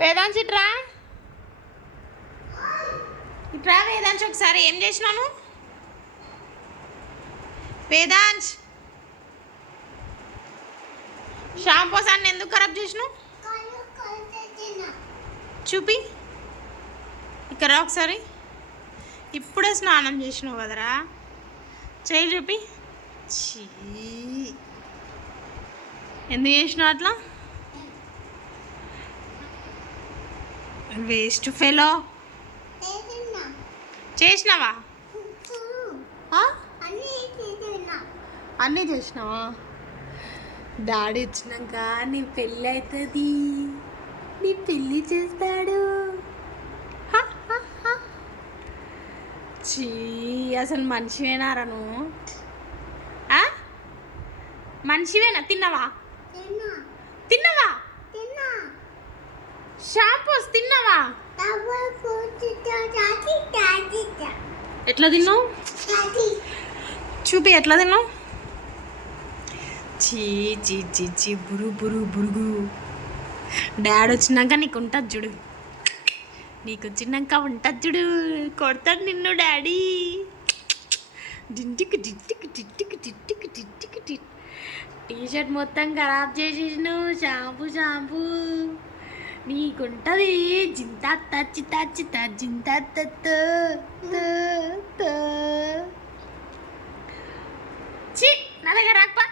వేదాంశ్ ఇట్రా ఇట్రా వేదాంశ్ ఒకసారి ఏం చేసినాను వేదాంశ్ షాంపూ సార్ ఎందుకు ఖరాబ్ చేసినావు చూపి ఇక్కడ ఒకసారి ఇప్పుడే స్నానం చేసినావు కదరా చేయి చూపి చీ ఎందుకు చేసినావు అట్లా వేస్ట్ ఫెలో చేసినావా అన్నీ చేసినావా డాడీ వచ్చినాక నీ పెళ్ళి అవుతుంది నీ పెళ్ళి చేస్తాడు చీ అసలు మనిషివేనారా నువ్వు మనిషివేనా తిన్నావా తిన్నావా షాంపూస్ తిన్నావా ఎట్లా తిన్నావు చూపి ఎట్లా తిన్నావు చీ చీ చీ చీ బురుగు డాడీ వచ్చినాక నీకు ఉంటుంది చూడు నీకు వచ్చినాక ఉంటుంది చూడు కొడతాడు నిన్ను డాడీ డింటికి టిట్టికి టిట్టికి టిట్టికి టిట్టికి టిట్ టీషర్ట్ మొత్తం ఖరాబ్ చేసేసిను షాంపూ నీకుంటుంది జింతా చితా చితా జింతా చి నా దగ్గర రాకపో